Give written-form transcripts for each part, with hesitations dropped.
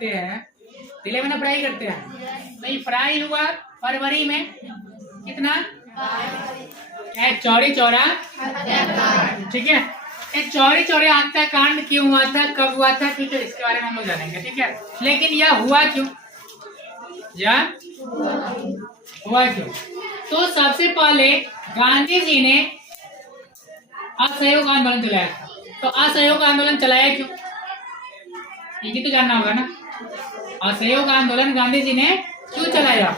करते हैं, दिले में फ्राई करते हैं, तो ये फ्राई हुआ फरवरी में कितना, एक चौरी चौरा, ठीक है। एक चौरी चौरे हत्याकांड क्यों हुआ था, कब हुआ था, ठीक है, इसके बारे में हम लोग जानेंगे, ठीक है। लेकिन यह हुआ क्यों, यह हुआ क्यों? तो सबसे पहले गांधी जी ने असहयोग आंदोलन चलाया था। तो असहयोग आंदोलन चलाया क्यों, ये तो जानना होगा ना। असहयोग आंदोलन गांधी जी ने क्यों चलाया?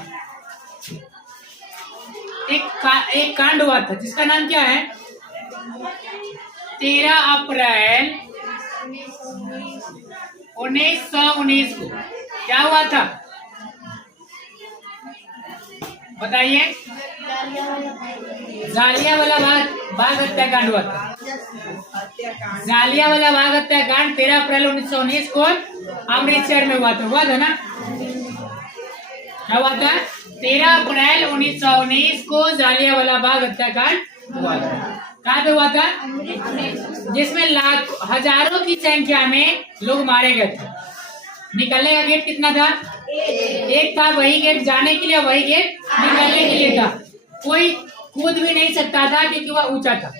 एक कांड हुआ था जिसका नाम क्या है, 13 अप्रैल 1919 को क्या हुआ था, बताइए। जालियांवाला बाग हत्याकांड हुआ था। जालियांवाला बाग हत्याकांड 13 अप्रैल 1919 को अमृतसर में हुआ था ना। क्या हुआ था? 13 अप्रैल 1919 को जालियांवाला बाग हत्याकांड हुआ था। कहाँ पे हुआ था? जिसमें हजारों की संख्या में लोग मारे गए थे। निकलने का गेट कितना था? एक था। वही गेट जाने के लिए, वही गेट निकलने के लिए था। कोई कूद भी नहीं सकता था क्योंकि वह ऊंचा था,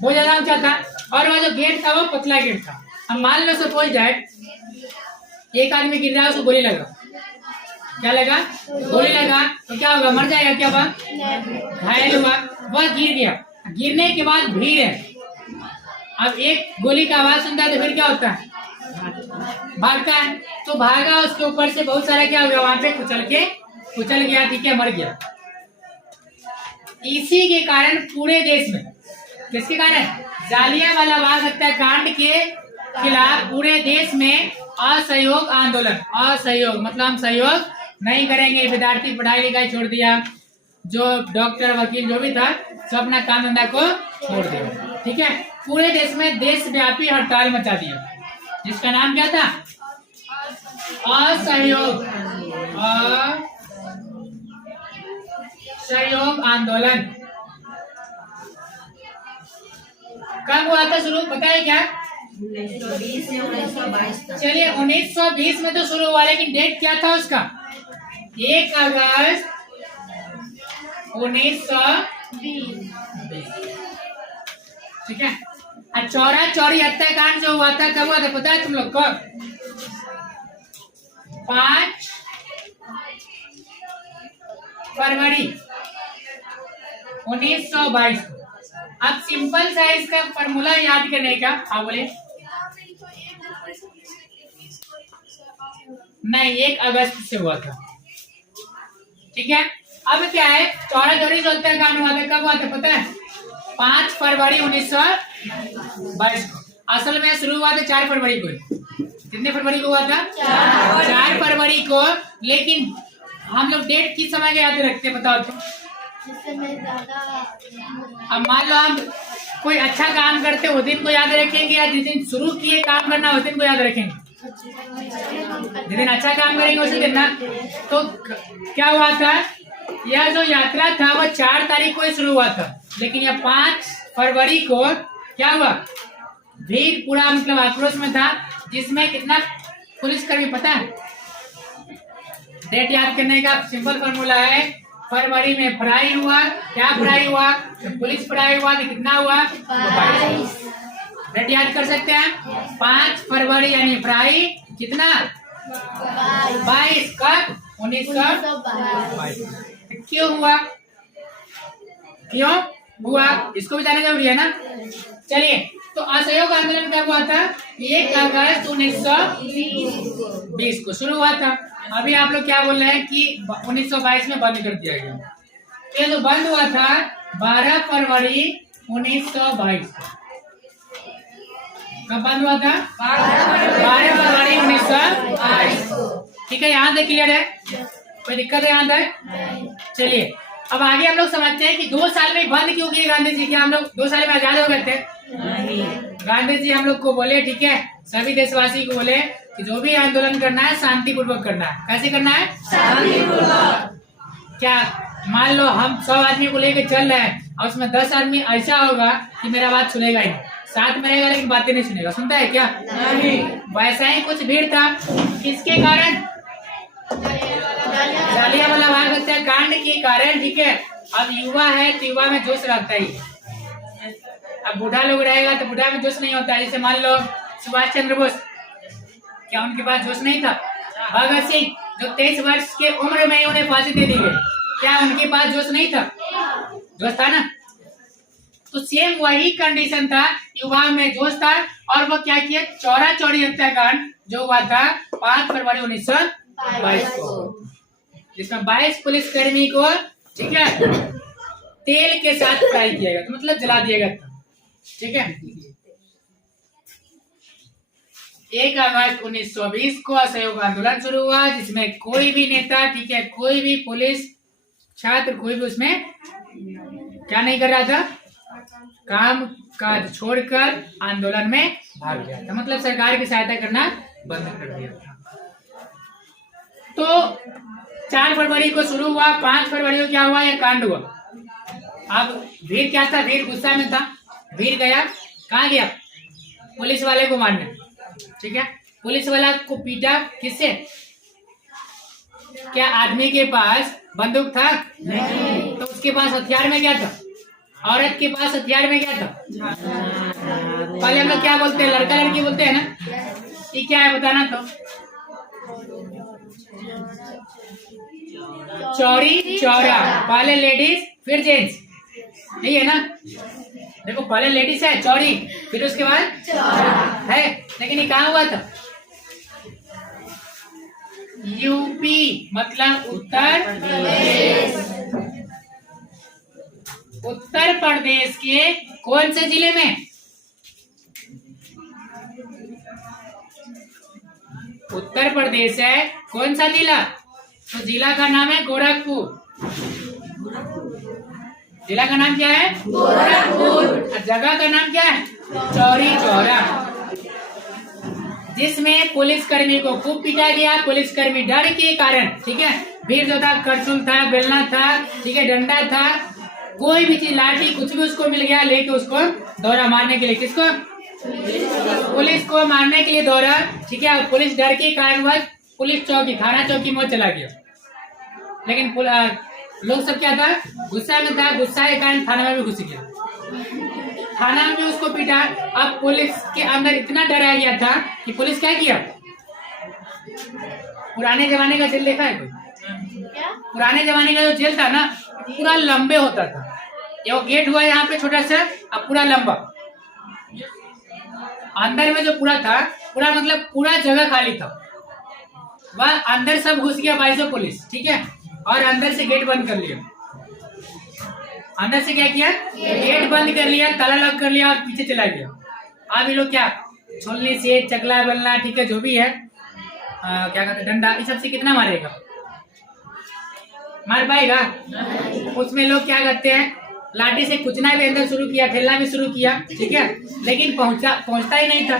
बहुत ज्यादा ऊंचा था। और वह जो गेट था वो पतला गेट था। अब मान लो सपोज दैट एक आदमी गिर रहा, उसको गोली लगा, क्या लगा? गोली लगा, तो क्या होगा? मर जाएगा क्या? वह घायल हुआ, वह गिर गया। गिरने के बाद भीड़ है, अब एक गोली का आवाज सुनता है तो फिर क्या होता है? भागता है। तो भागा, उसके ऊपर से बहुत सारा क्या हो गया, वहां पे कुचल गया, ठीक है, मर गया। इसी के कारण पूरे देश में, किसके कारण? जालियांवाला बाग हत्याकांड के खिलाफ पूरे देश में असहयोग आंदोलन। असहयोग मतलब हम सहयोग नहीं करेंगे, विद्यार्थी पढ़ाई लिखाई छोड़ दिया, जो डॉक्टर वकील जो भी था सब अपना काम धंधा को छोड़ दिया, ठीक है। पूरे देश में देशव्यापी हड़ताल मचा दिया, जिसका नाम क्या था? असहयोग आंदोलन। कब हुआ था शुरू, पता है क्या? 1920 से 1922 तक। चलिए 1920 में तो शुरू हुआ, लेकिन डेट क्या था उसका? 1 अगस्त 1920, ठीक है। और चौरा चौरी हत्याकांड जो हुआ था, कब हुआ था पता है तुम लोग? कब? 5 फरवरी 1922। अब सिंपल सा इसका फॉर्मूला याद करने का। हाँ बोले। नहीं, 1 अगस्त से हुआ था, ठीक है। अब क्या है, चौरा चौरी जो हत्याकांड हुआ था, कब हुआ था पता है? 5 फरवरी 1922 को। असल में शुरू हुआ था 4 फरवरी को। कितने फरवरी को हुआ था? 4 फरवरी को। लेकिन हम लोग डेट किस समय के याद रखते हैं बताओ तो? अब मान लो हम कोई अच्छा काम करते उस दिन को याद रखेंगे, या जिस दिन शुरू किए काम करना उस दिन को याद रखेंगे? जिस दिन अच्छा काम करेंगे उसी दिन ना। तो क्या हुआ था, यह जो यात्रा था वह 4 तारीख को ही शुरू हुआ था, लेकिन यह 5 फरवरी को क्या हुआ? भीड़ पूरा मतलब आक्रोश में था, जिसमें कितना पुलिसकर्मी पता है? डेट याद करने का सिंपल फॉर्मूला है, फरवरी में फ्राई हुआ, क्या फ्राई हुआ? तो पुलिस फ्राई हुआ, तो कितना हुआ? 22। डेट याद कर सकते हैं, 5 फरवरी यानी फ्राई कितना? 22। कब? 1922। क्यों हुआ, क्यों हुआ, इसको भी जानना जरूरी है ना। चलिए, तो असहयोग आंदोलन कब हुआ था? 1 अगस्त 1920 को शुरू हुआ था। अभी आप लोग क्या बोल रहे हैं कि 1922 में बंद कर दिया गया। ये जो बंद हुआ था 12 फरवरी 1922। कब बंद हुआ था? 12 फरवरी 1922। ठीक है, यहाँ तक क्लियर है? कोई दिक्कत है यहाँ तक? चलिए, अब आगे हम लोग समझते हैं कि 2 साल में बंद क्यों किए गांधी जी? क्या हम लोग 2 साल में आजाद हो गए थे? गांधी जी हम लोग को बोले, ठीक है, सभी देशवासी को बोले कि जो भी आंदोलन करना है शांतिपूर्वक करना है। कैसे करना है? शांतिपूर्वक। क्या मान लो हम 100 आदमी को लेकर चल रहे हैं और उसमें 10 आदमी ऐसा होगा कि मेरा बात सुनेगा ही, साथ में रहेगा लेकिन बातें नहीं सुनेगा, सुनता है क्या? नहीं। वैसा ही कुछ भीड़ था, किसके कारण? जालियांवाला बाग हत्याकांड के कारण, ठीक है। अब युवा है तो युवा में जोश रहता ही, अब बूढ़ा लोग रहेगा तो बूढ़ा में जोश नहीं होता। जैसे मान लो सुभाष चंद्र बोस, क्या उनके पास जोश नहीं था? भगत सिंह जो 23 वर्ष के उम्र में उन्हें फांसी दे दी गई, क्या उनके पास जोश नहीं था? जोश था ना। तो सेम वही कंडीशन था, युवा में जोश था। और वो क्या किया? चौरा चौरी हत्याकांड जो हुआ था 5 फरवरी 1922 को, जिसमें 22 पुलिसकर्मी को, ठीक है, तेल के साथ फ्राई किया गया, तो मतलब जला दिया गया था, ठीक है। 1 अगस्त 1920 को असहयोग आंदोलन शुरू हुआ, जिसमें कोई भी नेता, ठीक है, कोई भी पुलिस छात्र, कोई भी उसमें क्या नहीं कर रहा था? काम काज छोड़कर आंदोलन में भाग गया था, मतलब सरकार की सहायता करना बंद कर दिया था। तो 4 फरवरी को शुरू हुआ, 5 फरवरी को क्या हुआ? यह कांड हुआ। अब भीड़ क्या था? भीड़ गुस्सा में था। भीड़ गया, कहाँ गया? पुलिस वाले को मारने, ठीक है। पुलिस वाला को पीटा, किससे? क्या आदमी के पास बंदूक था? नहीं। तो उसके पास हथियार में क्या था? औरत के पास हथियार में क्या था? पहले हम लोग क्या बोलते हैं? लड़का लड़की बोलते हैं ना। ये क्या है बताना तो? चौरी चौरा, पहले लेडीज फिर जेंट्स, यही है ना। देखो पहले लेडीज है चौरी, फिर उसके बाद है, लेकिन ये कहाँ हुआ था? यूपी, मतलब उत्तर प्रदेश। उत्तर प्रदेश के कौन से जिले में? उत्तर प्रदेश है कौन सा जिला? तो जिला का नाम है गोरखपुर। जिला का नाम क्या है? गोरखपुर। जगह का नाम क्या है? चौरी चौरा, जिसमें पुलिसकर्मी को खूब पीटा गया। पुलिसकर्मी डर के कारण, ठीक है, भीड़ जो था, करचुल था, बेलना था, ठीक है, डंडा था, कोई भी चीज, लाठी, कुछ भी उसको मिल गया, लेके उसको दौड़ा मारने के लिए। किसको? पुलिस को मारने के लिए दौड़ा, ठीक है। पुलिस डर के कारण वह पुलिस चौकी, थाना चौकी में चला गया। लेकिन लोग सब क्या था? गुस्सा में था, गुस्सा के कारण थाना में भी घुस गया, थाना में भी उसको पीटा। अब पुलिस के अंदर इतना डर आ गया था कि पुलिस क्या किया? पुराने जमाने का जेल देखा है कोई? पुराने जमाने का जो जेल था ना, पूरा लंबे होता था। ये गेट हुआ यहाँ पे छोटा सा, अब पूरा लंबा। अंदर में जो पूरा था, पूरा मतलब पूरा जगह खाली था, वह अंदर सब घुस गया 22 पुलिस, ठीक है, और अंदर से गेट बंद कर लिया। अंदर से क्या किया? गेट बंद कर लिया, ताला लॉक कर लिया और पीछे चला गया। अब ये लोग क्या? छोलनी से, चकला बलना, ठीक है, जो भी है, क्या कहते हैं, डंडा, इस सब से कितना मारेगा? मार पाएगा? उसमें लोग क्या करते हैं? लाठी से कुचना भी अंदर शुरू किया, ठेलना भी शुरू किया, ठीक है, लेकिन पहुंचता ही नहीं था।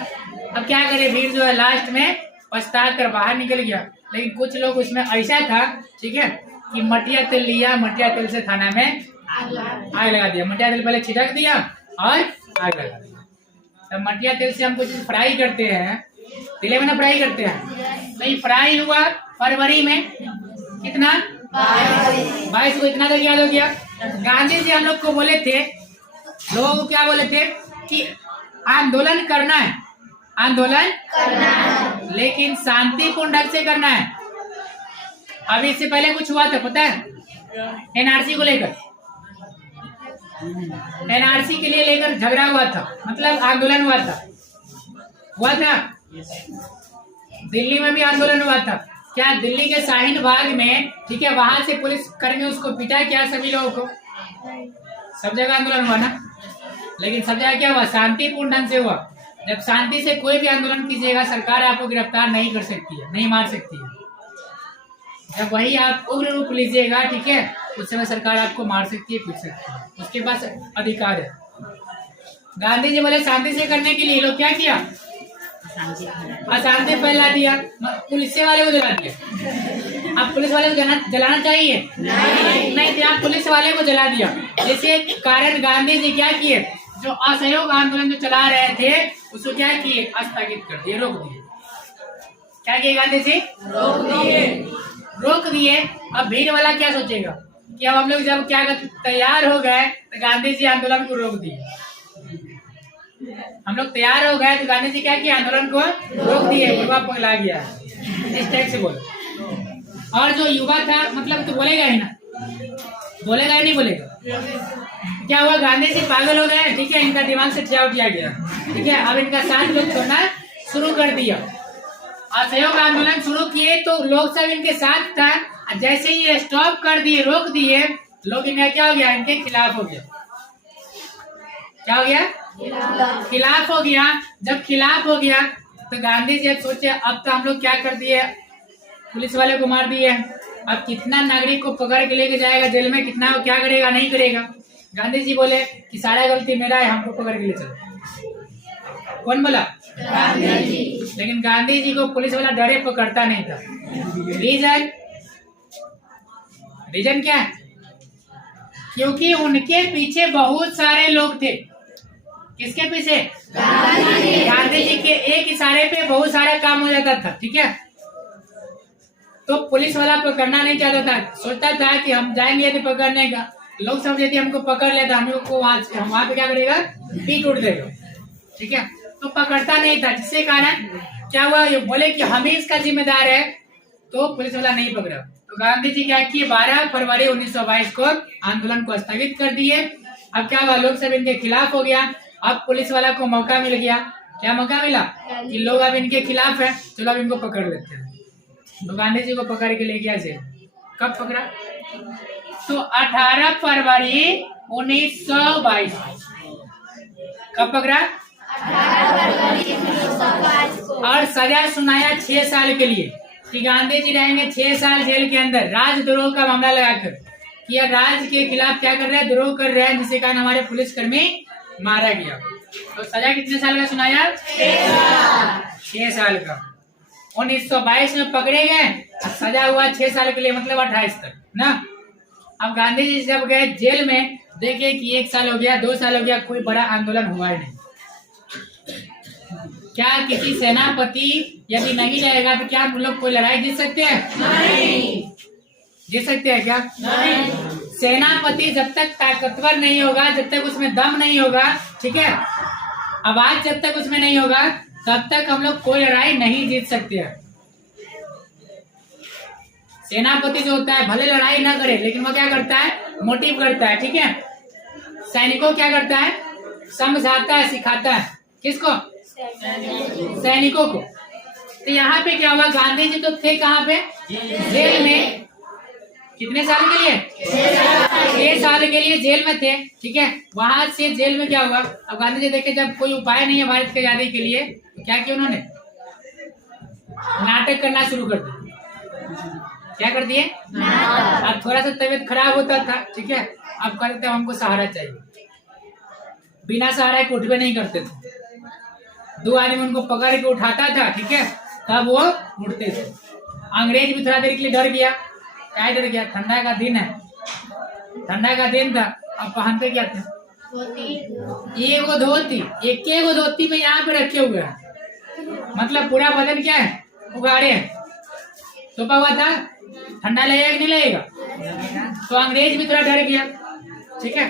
अब क्या करे? भीड़ जो है लास्ट में पछता कर बाहर निकल गया। लेकिन कुछ लोग उसमें ऐसा था, ठीक है, कि मटिया तेल लिया, मटिया तेल से थाना में आग लगा दिया। मटिया तेल पहले छिड़क दिया और आग लगा दिया। तो मटिया तेल से हम कुछ फ्राई करते हैं, तिले में ना फ्राई करते हैं, नहीं, फ्राई हुआ फरवरी में, कितना? 22 को। इतना तक याद हो गया। गांधी जी हम लोग को बोले थे, लोगों को क्या बोले थे? कि आंदोलन करना है, आंदोलन करना है, लेकिन शांतिपूर्ण ढंग से करना है। अभी इससे पहले कुछ हुआ था पता है? एनआरसी को लेकर, एनआरसी के लिए लेकर झगड़ा हुआ था, मतलब आंदोलन हुआ था। दिल्ली में भी आंदोलन हुआ था। क्या दिल्ली के शाहीन बाग में, ठीक है, वहां से पुलिस कर्मी उसको पिटा क्या? सभी लोगों को, सब जगह आंदोलन हुआ ना, लेकिन सब जगह क्या हुआ? शांतिपूर्ण ढंग से हुआ। जब शांति से कोई भी आंदोलन कीजिएगा, सरकार आपको गिरफ्तार नहीं कर सकती है, नहीं मार सकती है। जब वही आप उग्र रूप लीजिएगा, ठीक है, उस समय सरकार आपको मार सकती है, पीट सकती है, उसके पास अधिकार है। गांधी जी बोले शांति से करने के लिए, लोग क्या किया? अशांति फैला दिया, पुलिस वाले को जला दिया। अब पुलिस वाले को जलाना चाहिए? नहीं, आप पुलिस वाले को जला दिया। जैसे कारण गांधी जी क्या किए? जो असहयोग आंदोलन जो चला रहे थे उसको क्या किए, स्थगित कर दिए, रोक दिए। क्या किए गांधी जी? रोक दिए। अब भीड़ वाला क्या सोचेगा कि अब हम लोग जब क्या तैयार हो गए तो गांधी जी आंदोलन को रोक दिए। हम लोग तैयार हो गए तो गांधी जी क्या किया, आंदोलन को रोक दिए। युवा पगला गया, इस टाइप से बोलो। और जो युवा था मतलब तो बोलेगा ही ना, बोलेगा ही नहीं बोलेगा। क्या हुआ, गांधी जी पागल हो गए, ठीक है, इनका दिमाग से ठिया उठिया गया, ठीक है। अब इनका साथ लोग छोड़ना शुरू कर दिया। असहयोग आंदोलन शुरू किए तो लोग सब इनके साथ था। जैसे ही ये स्टॉप कर दिए, रोक दिए, लोग इनका क्या हो गया, इनके खिलाफ हो गया। क्या हो गया, खिलाफ हो गया। जब खिलाफ हो गया तो गांधी जी सोचे अब तो हम लोग क्या कर दिए, पुलिस वाले को मार दिए, अब कितना नागरिक को पकड़ के लेके जाएगा जेल में, कितना क्या करेगा, नहीं करेगा। गांधी जी बोले कि सारा गलती मेरा है, हमको पकड़ के ले चलो। कौन बोला? गांधी जी। लेकिन गांधी जी को पुलिस वाला डरे पकड़ता नहीं था। रीजन क्या है? क्योंकि उनके पीछे बहुत सारे लोग थे। किसके पीछे? गांधी जी के एक इशारे पे बहुत सारा काम हो जाता था, ठीक है। तो पुलिस वाला पकड़ना नहीं चाहता था, सोचता था कि हम जाएंगे यदि पकड़ने का, लोग समझ यदि हमको पकड़ लेता, हम लोग को वहां पे क्या करेगा, पीट उठ देगा, ठीक है। तो पकड़ता नहीं था, जिससे कारण क्या हुआ, ये बोले कि हम ही इसका जिम्मेदार है, तो पुलिस वाला नहीं पकड़ा। तो गांधी जी क्या किए, 12 फरवरी 1922 को आंदोलन को स्थगित कर दिए। अब क्या हुआ, लोग सब इनके खिलाफ हो गया। अब पुलिस वाला को मौका मिल गया। क्या मौका मिला कि लोग अब इनके खिलाफ है, चलो अब इनको पकड़ लेते हैं। तो गांधी जी को पकड़ के ले गया जेल। कब पकड़ा? तो 18 फरवरी 1922। कब पकड़ा? 18 फरवरी 1922 को। और सजा सुनाया 6 साल के लिए कि गांधी जी रहेंगे 6 साल जेल के अंदर, राजद्रोह का मामला लगाकर कि राज्य के खिलाफ क्या कर रहे हैं, द्रोह कर रहे हैं, जिसके कारण हमारे पुलिसकर्मी मारा गया। तो सजा कितने साल का सुनाया? 6 साल का। 1922 में पकड़े गए, सजा हुआ 6 साल के लिए, मतलब 28 तक ना। अब गांधी जी जब गए जेल में, देखे कि 1 साल हो गया, 2 साल हो गया, कोई बड़ा आंदोलन हुआ ही नहीं। क्या किसी सेनापति यदि नहीं रहेगा तो क्या हम लोग कोई लड़ाई जीत सकते हैं? नहीं। जीत सकते हैं क्या? नहीं। सेनापति जब तक ताकतवर नहीं होगा, जब तक उसमें दम नहीं होगा, ठीक है, आवाज जब तक उसमें नहीं होगा, तब तक हम लोग कोई लड़ाई नहीं जीत सकते हैं। सेनापति जो होता है भले लड़ाई ना करे, लेकिन वो क्या करता है, मोटिव करता है, ठीक है। सैनिकों क्या करता है, समझाता है, सिखाता है। किसको? सैनिकों को। तो यहाँ पे क्या हुआ, गांधी जी तो थे कहाँ पे, जेल में। कितने साल के लिए? 6 साल के लिए जेल में थे, ठीक है। वहां से जेल में क्या हुआ, अब गांधी जी देखे जब कोई उपाय नहीं है भारत की आजादी के लिए, तो क्या किया उन्होंने, नाटक करना शुरू कर दिया। क्या कर दिए? अब थोड़ा सा तबीयत खराब होता था, ठीक है, अब करते हमको सहारा चाहिए, बिना सहारा के उठबे नहीं करते थे। 2 आदमी उनको पकड़ के उठाता था, ठीक है, तब वो उठते थे। अंग्रेज भी थोड़ा देर के लिए डर गया। क्या डर गया? ठंडा का दिन है, ठंडा का दिन था। अब पहनते क्या थे? एगो धोती, एक धोती में यहाँ पे रखे हुए हैं, मतलब पूरा बदन क्या है, उगाड़े है, छुपा हुआ था। ठंडा लगेगा कि नहीं लगेगा? तो अंग्रेज भी थोड़ा डर गया, ठीक है।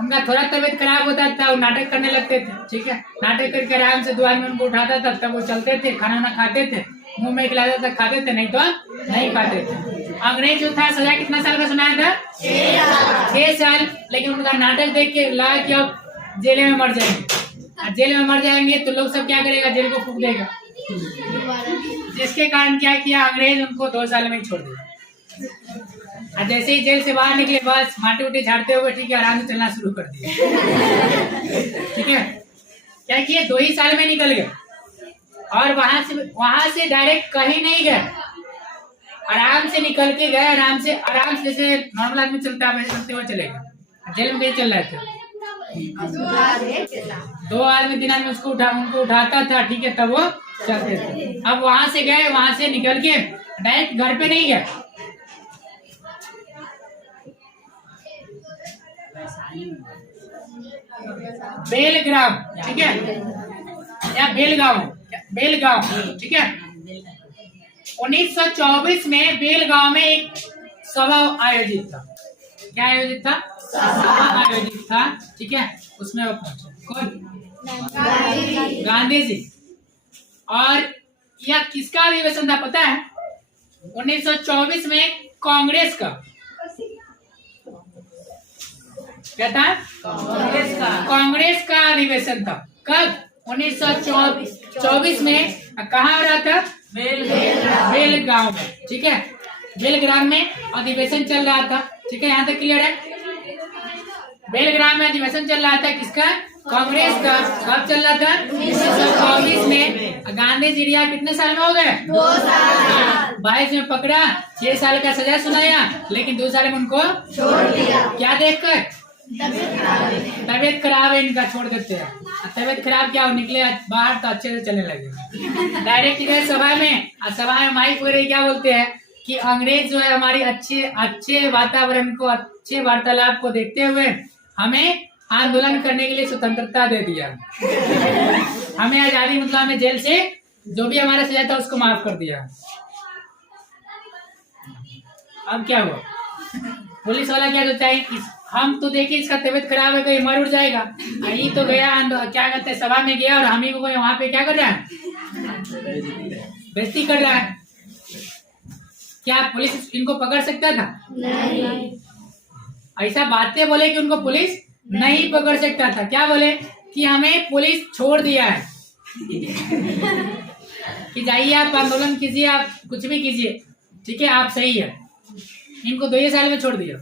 उनका थोड़ा तबीयत खराब होता था, वो नाटक करने लगते थे, ठीक है। नाटक करके आराम से 2 आदमी उनको उठाता था, तब वो चलते थे, खाना वाना खाते थे, मुंह में खिलाता था, खाते थे, नहीं तो नहीं खाते थे। अंग्रेज जो था सजा कितना साल का सुनाया था? 6 साल। लेकिन उनका नाटक देख के लगा कि अब जेल में मर जाएंगे, जेल में मर जाएंगे तो लोग सब क्या करेगा, जेल को फूक देगा, जिसके कारण क्या किया, अंग्रेज उनको 2 साल में ही छोड़ दिया। और जैसे ही जेल से बाहर निकले, बस माटी उटी झाड़ते हुए, ठीक है, आराम से चलना शुरू कर दिया, ठीक है। क्या किए, 2 ही साल में निकल गए। और वहां से डायरेक्ट कहीं नहीं गए, आराम से निकल के गए, आराम से जैसे नॉर्मल आदमी चलता है वैसे चलते हुए चलेगा। जेल में कहीं चल रहे थे, 2 आदमी 3 आदमी उनको उठाता था, ठीक है, तब वो चलते थे। अब वहां से गए, वहां से निकल के डायरेक्ट घर पे नहीं गए, बेलग्राम, ठीक है, या बेलगांव, ठीक है। 1924 में बेलगांव में एक सभा आयोजित था। क्या आयोजित था? सभा आयोजित था, ठीक है। उसमें वो पहुंचे। कौन? गांधी जी। और यह किसका अधिवेशन था पता है? 1924 में कांग्रेस का। क्या था? कांग्रेस का अधिवेशन था। कब? 1924 में। कहाँ हो रहा था? बेलगांव में, ठीक है। बेलग्राम में अधिवेशन चल रहा था, ठीक है। यहाँ तक क्लियर है? बेलग्राम में अधिवेशन चल रहा था किसका? कांग्रेस का। कब चल रहा था? 1924 में। गांधी जी रिहा कितने साल में हो गए? 2 साल। 22 में पकड़ा, 6 साल का सजा सुनाया, लेकिन 2 साल में उनको छोड़ दिया। क्या देखकर? तबियत खराब है इनका, छोड़ देते हैं। तबियत खराब क्या हो, निकले बाहर तो अच्छे से चलने लगे। डायरेक्ट गए सभा में, और सभा में माइक वगैरह क्या बोलते हैं कि अंग्रेज जो है हमारी अच्छे वातावरण को, अच्छे वार्तालाप को देखते हुए हमें आंदोलन करने के लिए स्वतंत्रता दे दिया। हमें आजादी, मतलब हमें जेल से जो भी हमारा सजा था उसको माफ कर दिया। अब क्या हुआ? पुलिस वाला क्या सोचा है कि हम तो देखे इसका तबीयत खराब है, कहीं मर उड़ जाएगा। यही तो गया, क्या कहते हैं, सभा में गया और हम ही को वहां पे क्या कर रहा है? बेइज्जती कर रहा है। क्या पुलिस इनको पकड़ सकता था? नहीं। ऐसा बातें बोले कि उनको पुलिस नहीं पकड़ सकता था। क्या बोले कि हमें पुलिस छोड़ दिया है कि जाइए आप आंदोलन कीजिए, आप कुछ भी कीजिए, ठीक है, आप सही है। इनको 2 साल में छोड़ दिया।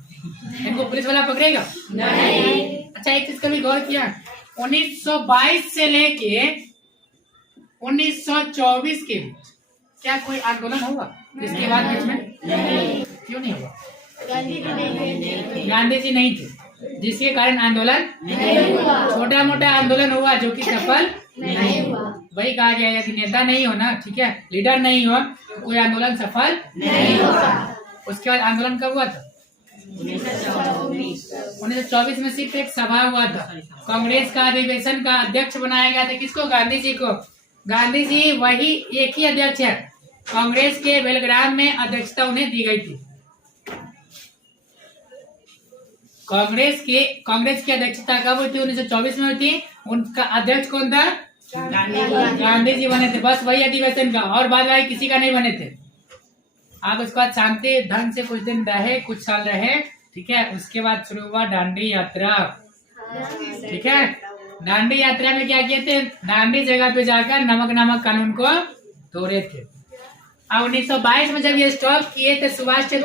इनको पुलिस वाला पकड़ेगा? नहीं। अच्छा, एक चीज कभी गौर किया? 1922 से लेके 1924 के बीच क्या कोई आंदोलन हुआ? इसके बाद बीच में क्यों नहीं हुआ? गांधी जी नहीं थे, जिसके कारण आंदोलन छोटा मोटा आंदोलन हुआ जो कि सफल नहीं हुआ। वही कहा गया है कि नेता नहीं हो ना, ठीक है, लीडर नहीं हो, कोई आंदोलन सफल नहीं होगा। उसके बाद आंदोलन कब हुआ था? 1924 में सिर्फ एक सभा हुआ था। कांग्रेस का अधिवेशन का अध्यक्ष बनाया गया था किसको? गांधी जी को। गांधी जी वही एक ही अध्यक्ष है। कांग्रेस के बेलग्राम में अध्यक्षता उन्हें दी गई थी। कांग्रेस की अध्यक्षता कब हुई थी? 1924 में हुई थी। उनका अध्यक्ष कौन था? गांधी जी बने थे। बस वही अधिवेशन का, और बाद में किसी का नहीं बने थे। आप उसके बाद शांति ढंग से कुछ दिन रहे, कुछ साल रहे, ठीक है। उसके बाद शुरू हुआ दांडी यात्रा, ठीक है। दांडी यात्रा में क्या किए थे? दांडी जगह पे जाकर नमक कानून को तोड़े थे। और 1922 में जब ये स्टॉप किए थे सुभाष चंद्र